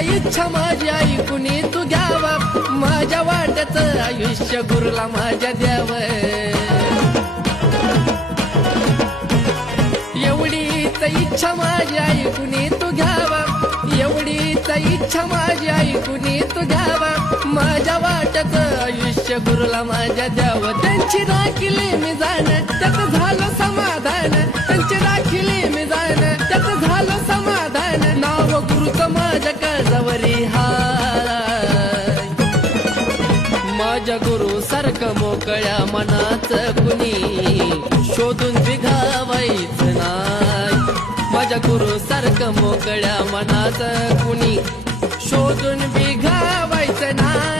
इच्छा माझी ऐकुनी तू घ्यावा, माझ्या वाट्याचं आयुष्य गुरुला माझ्या द्याव. एवढीच इच्छा माझी ऐकुनी तू घ्यावा, एवढीच इच्छा माझी ऐकुनी तू घ्यावा, माझ्या वाट्याचं आयुष्य गुरुला माझ्या द्याव. त्यांची राखिली मी जाणं त्यात झालं समाधान, त्यांची राखिली मी जाणं त्यात झालं समाधान. नाव गुरुचं माझ्या काळजावरी हाय, माझ्या गुरु सारखं मोकळ्या मनाचं कुणी शोधून बिघावायचं नाय. माझ्या गुरु सारखं मोकळ्या मनाचं कुणी शोधून बिघावायचं नाय.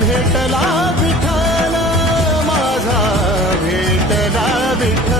भेटला विठ्ठल माझा, भेटला विठ्ठल.